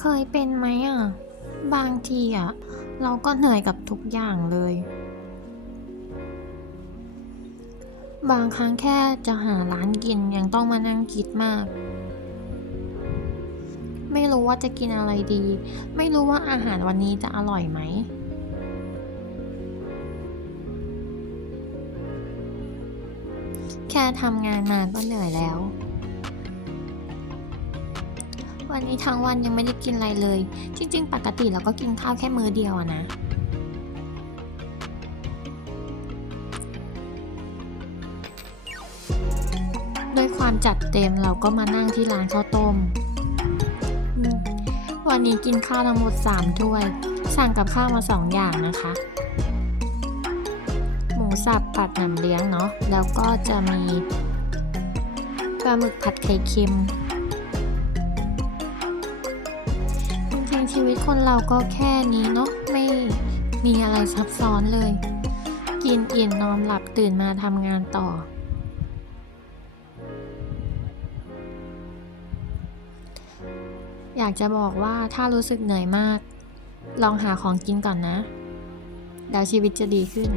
เคยเป็นไหมอะ บางทีอะ เราก็เหนื่อยกับทุกอย่างเลย บางครั้งแค่จะหาร้านกินยังต้องมานั่งคิดมาก ไม่รู้ว่าจะกินอะไรดี ไม่รู้ว่าอาหารวันนี้จะอร่อยไหมแค่ทำงานมาก็เหนื่อยแล้ว วันนี้ทั้งวันยังไม่ได้กินอะไรเลย จริง ๆ ปกติเราก็กินข้าวแค่มื้อเดียวนะ ด้วยความจัดเต็มเราก็มานั่งที่ร้านข้าวต้มอืมวันนี้กินข้าวทั้งหมด 3 ถ้วย สั่งกับข้าวมา 2 อย่างนะคะ หมูสับผัดหนำเลี้ยงเนาะ แล้วก็จะมีปลาหมึกผัดไข่เค็ม ชีวิตคนเราก็แค่นี้เนาะไม่มีอะไรซับซ้อนเลย กินอิ่มนอนหลับตื่นมาทำงานต่อ อยากจะบอกว่าถ้ารู้สึกเหนื่อยมาก ลองหาของกินก่อนนะ แล้วชีวิตจะดีขึ้น